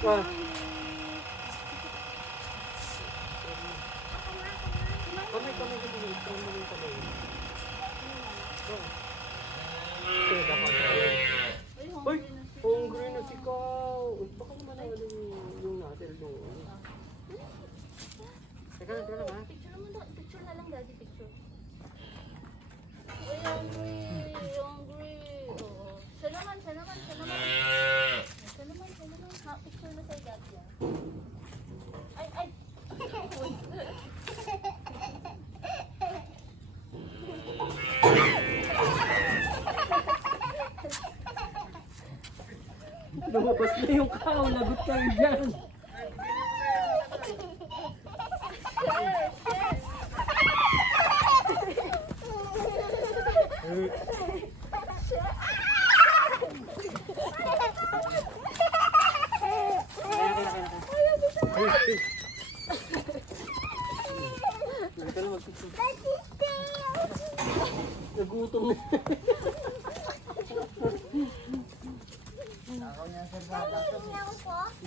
Ah. Kamay. Uy, hungry na si Kao. Uy, baka naman ang yung natin yung... Teka lang ha. Picture na lang, daddy, picture. Uy, hungry. Oo. Siya naman. Siya naman. Ha, picture na kay daddy. Ay. Lumabas na yung Kao. Lagot kayo dyan. Nagutom na.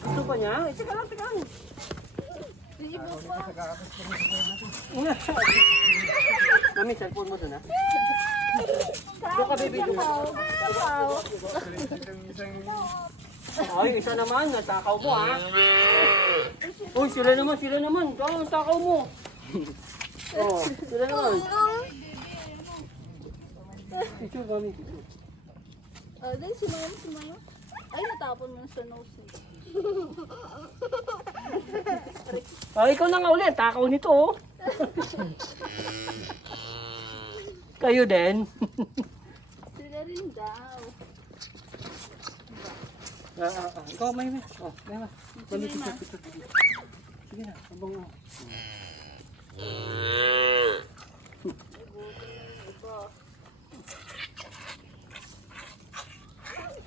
Gusto pa niya? Teka lang. Mami, cellphone mo doon ha? Doon ka, baby. Ay, isa naman. Natakaw mo ha? Uy, sila naman. Ikaw, natakaw mo. Oh, sila naman. Picture kami. Dahil si mama. Ay, natapon mo sa nose niya. Ay, ikaw na nga ulit. Takaw nito oh. Kayo din. Sila rin daw. Ikaw, may. Oh, may. Picture. Sige na, abang mo.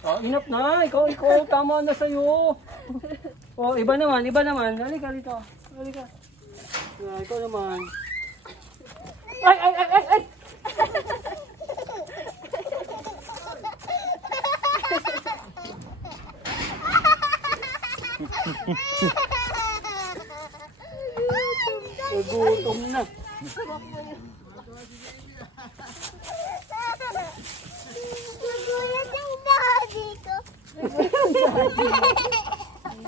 Oh, enough na. Ikaw, tama na sa'yo. Oh, iba naman. Halika rito. Halika. Ikaw naman. Ay! Nagutom na.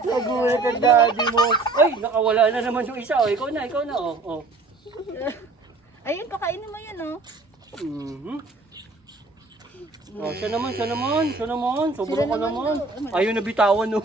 Nagulat ang daddy mo. Ay, nakawala na naman yung isa. Oh, ikaw na. Oh. Ayun, pakainin mo yun, oh. Oh, siya naman. Sobrang ka naman. Ayaw na bitawan, no.